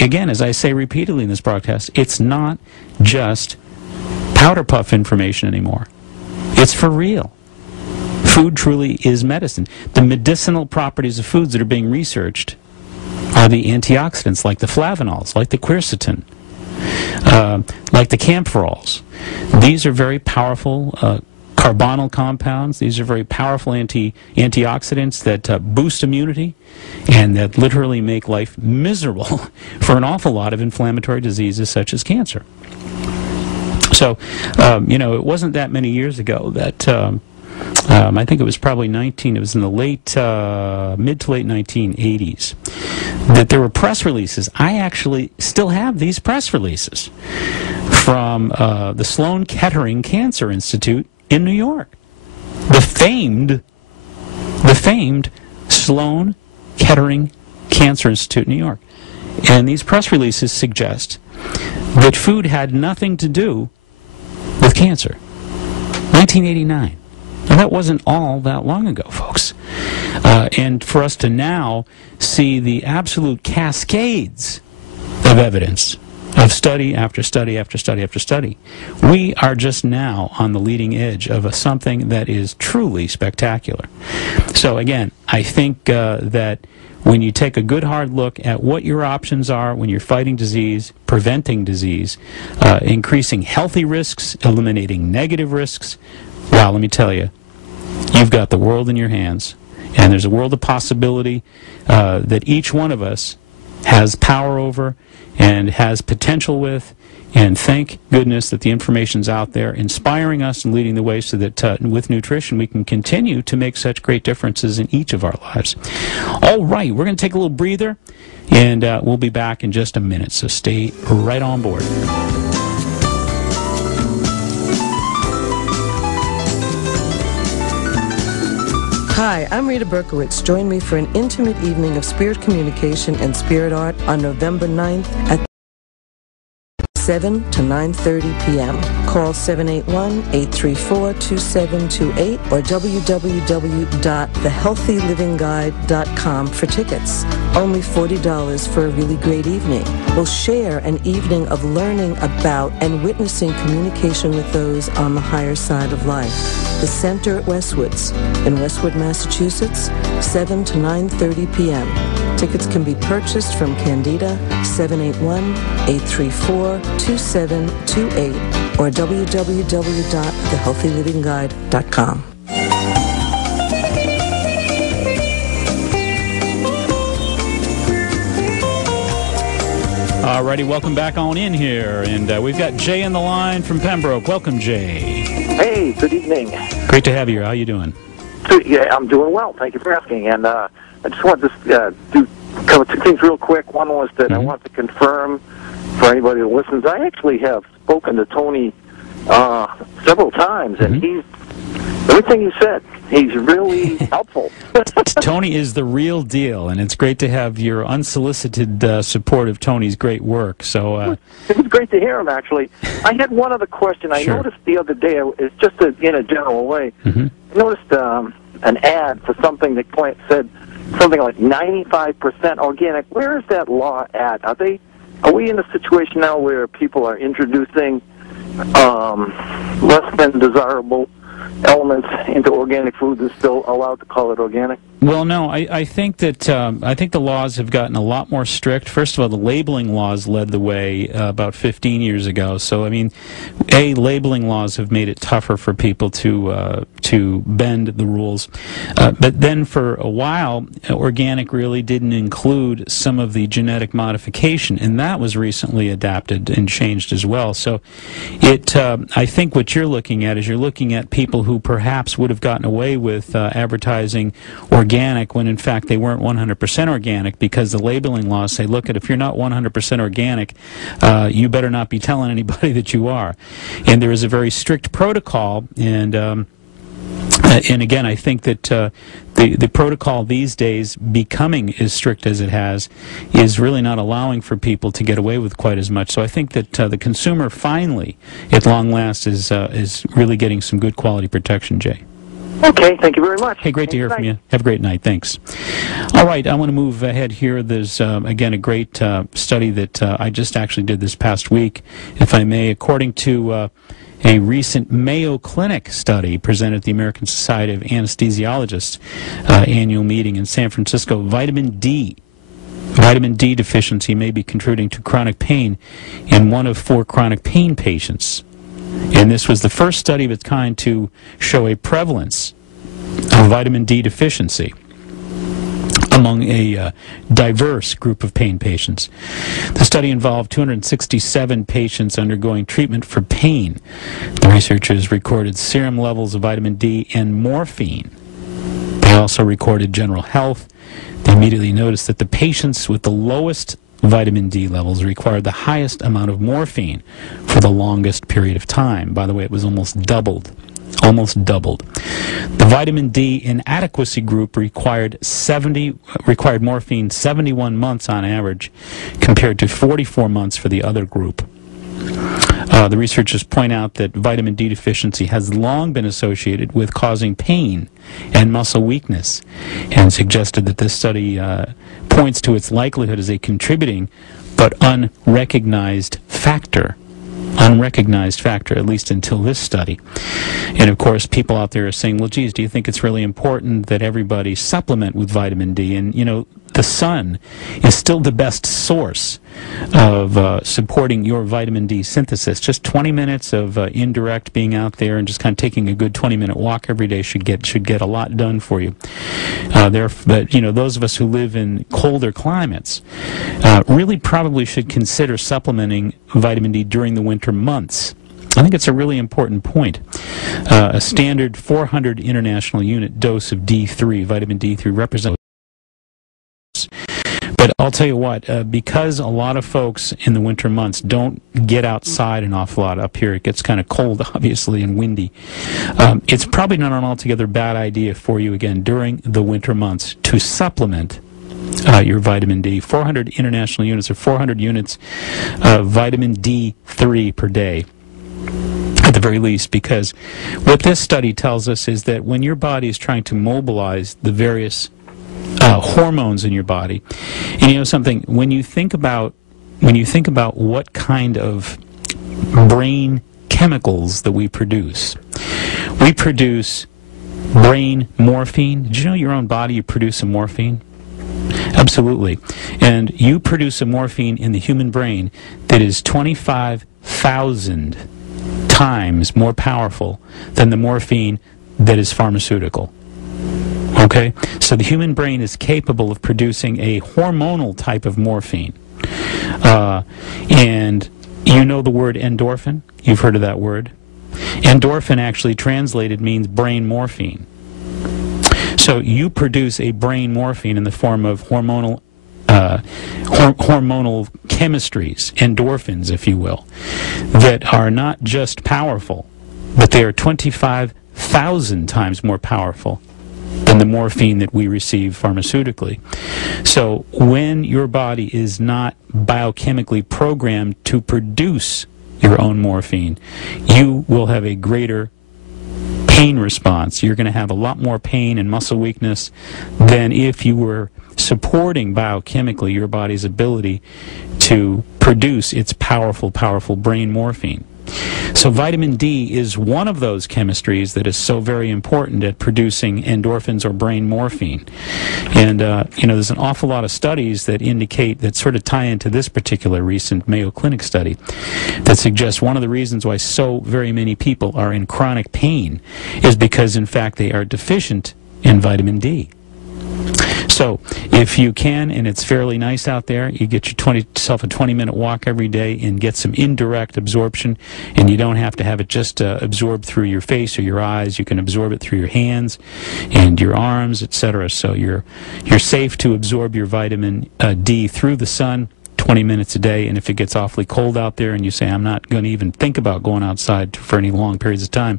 Again, as I say repeatedly in this broadcast, it's not just powder puff information anymore. It's for real. Food truly is medicine. The medicinal properties of foods that are being researched are the antioxidants, like the flavonols, like the quercetin, like the camphoryls. These are very powerful carbonyl compounds. These are very powerful antioxidants that boost immunity and that literally make life miserable for an awful lot of inflammatory diseases such as cancer. So, it wasn't that many years ago that I think it was probably it was in the mid to late 1980s, that there were press releases. I actually still have these press releases from the Sloan Kettering Cancer Institute in New York. The famed Sloan Kettering Cancer Institute in New York. And these press releases suggest that food had nothing to do with cancer. 1989. Now, that wasn't all that long ago, folks. And for us to now see the absolute cascades of evidence of study after study after study after study, we are just now on the leading edge of something that is truly spectacular. So again, I think that when you take a good hard look at what your options are when you're fighting disease, preventing disease, increasing healthy risks, eliminating negative risks, wow, let me tell you, you've got the world in your hands. And there's a world of possibility that each one of us has power over and has potential with. And thank goodness that the information's out there inspiring us and leading the way so that with nutrition we can continue to make such great differences in each of our lives. All right, we're going to take a little breather, and we'll be back in just a minute, so stay right on board. Hi, I'm Rita Berkowitz. Join me for an intimate evening of spirit communication and spirit art on November 9th at 7 to 9:30 p.m. Call 781-834-2728 or www.thehealthylivingguide.com for tickets. Only $40 for a really great evening. We'll share an evening of learning about and witnessing communication with those on the higher side of life. The Center at Westwoods in Westwood, Massachusetts, 7 to 9:30 p.m. Tickets can be purchased from Candida, 781-834-2728 or www.thehealthylivingguide.com. Alrighty, welcome back on in here, and we've got Jay on the line from Pembroke. Welcome, Jay. Hey, good evening. Great to have you here. How you doing? Yeah, I'm doing well. Thank you for asking. And I just wanted to cover two things real quick. One was that I want to confirm for anybody who listens, I actually have spoken to Tony several times, and everything he said, he's really helpful. Tony is the real deal, and it's great to have your unsolicited support of Tony's great work. So it was great to hear him, actually. I had one other question. I noticed the other day, it's just in a general way, I noticed an ad for something that said something like 95% organic. Where is that law at? Are we in a situation now where people are introducing less than desirable elements into organic foods and still allowed to call it organic? Well, no, I think that the laws have gotten a lot more strict. First of all, the labeling laws led the way about 15 years ago. So, I mean, labeling laws have made it tougher for people to bend the rules. But then for a while, organic really didn't include some of the genetic modification, and that was recently adapted and changed as well. So, I think what you're looking at is you're looking at people who perhaps would have gotten away with advertising organic when in fact they weren't 100% organic, because the labeling laws say, look, if you're not 100% organic, you better not be telling anybody that you are. And there is a very strict protocol, and again, I think that the protocol these days, becoming as strict as it has, is really not allowing for people to get away with quite as much. So I think that the consumer finally, at long last, is really getting some good quality protection, Jay. Okay, thank you very much. Hey, great to hear from you. Have a great night. Thanks. All right, I want to move ahead here. There's, again, a great study that I just actually did this past week, if I may. According to a recent Mayo Clinic study presented at the American Society of Anesthesiologists annual meeting in San Francisco, vitamin D deficiency may be contributing to chronic pain in 1 of 4 chronic pain patients. And this was the first study of its kind to show a prevalence of vitamin D deficiency among a diverse group of pain patients. The study involved 267 patients undergoing treatment for pain. The researchers recorded serum levels of vitamin D and morphine. They also recorded general health. They immediately noticed that the patients with the lowest vitamin D levels required the highest amount of morphine for the longest period of time. By the way, it was almost doubled. Almost doubled. The vitamin D inadequacy group required morphine 71 months on average, compared to 44 months for the other group. The researchers point out that vitamin D deficiency has long been associated with causing pain and muscle weakness, and suggested that this study points to its likelihood as a contributing but unrecognized factor, at least until this study. And of course, people out there are saying, well, geez, do you think it's really important that everybody supplement with vitamin D? And, you know, the sun is still the best source of supporting your vitamin D synthesis. Just 20 minutes of indirect being out there and just kind of taking a good 20-minute walk every day should get a lot done for you. But you know, those of us who live in colder climates really probably should consider supplementing vitamin D during the winter months. I think it's a really important point. A standard 400 international unit dose of D3, vitamin D3, represents. But I'll tell you what, because a lot of folks in the winter months don't get outside an awful lot up here, it gets kind of cold, obviously, and windy, it's probably not an altogether bad idea for you, again, during the winter months to supplement your vitamin D. 400 international units, or 400 units of vitamin D3 per day, at the very least, because what this study tells us is that when your body is trying to mobilize the various hormones in your body, and you know something, when you think about what kind of brain chemicals that we produce brain morphine. Did you know your own body, you produce some morphine? Absolutely. And you produce a morphine in the human brain that is 25,000 times more powerful than the morphine that is pharmaceutical. Okay? So the human brain is capable of producing a hormonal type of morphine. And you know the word endorphin? You've heard of that word? Endorphin, actually translated, means brain morphine. So you produce a brain morphine in the form of hormonal chemistries, endorphins, if you will, that are not just powerful, but they are 25,000 times more powerful than the morphine that we receive pharmaceutically. So when your body is not biochemically programmed to produce your own morphine, you will have a greater pain response. You're going to have a lot more pain and muscle weakness than if you were supporting biochemically your body's ability to produce its powerful brain morphine. So vitamin D is one of those chemistries that is so very important at producing endorphins or brain morphine. And, you know, there's an awful lot of studies that indicate, that sort of tie into this particular recent Mayo Clinic study, that suggests one of the reasons why so very many people are in chronic pain is because, in fact, they are deficient in vitamin D. So if you can, and it's fairly nice out there, you get yourself a 20-minute walk every day and get some indirect absorption, and you don't have to have it just absorbed through your face or your eyes. You can absorb it through your hands and your arms, etc. So you're safe to absorb your vitamin D through the sun 20 minutes a day. And if it gets awfully cold out there and you say, I'm not going to even think about going outside for any long periods of time,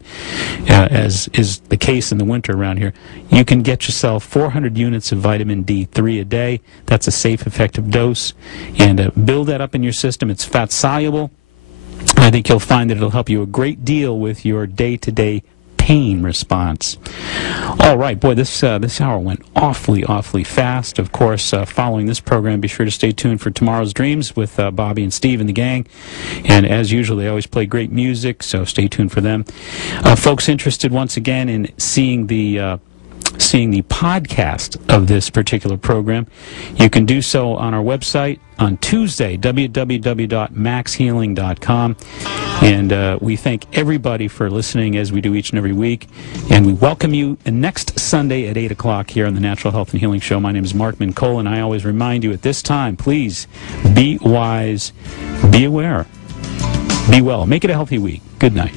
as is the case in the winter around here, you can get yourself 400 units of vitamin D3 a day. That's a safe, effective dose. And build that up in your system. It's fat soluble. I think you'll find that it'll help you a great deal with your day-to-day pain response. All right, boy, this hour went awfully fast. Of course, following this program, be sure to stay tuned for Tomorrow's Dreams with Bobby and Steve and the gang. And as usual, they always play great music, so stay tuned for them. Folks interested once again in seeing the seeing the podcast of this particular program, you can do so on our website on Tuesday, www.maxhealing.com. And we thank everybody for listening as we do each and every week. And we welcome you next Sunday at 8 o'clock here on the Natural Health and Healing Show. My name is Mark Mincola, and I always remind you at this time, please be wise, be aware, be well. Make it a healthy week. Good night.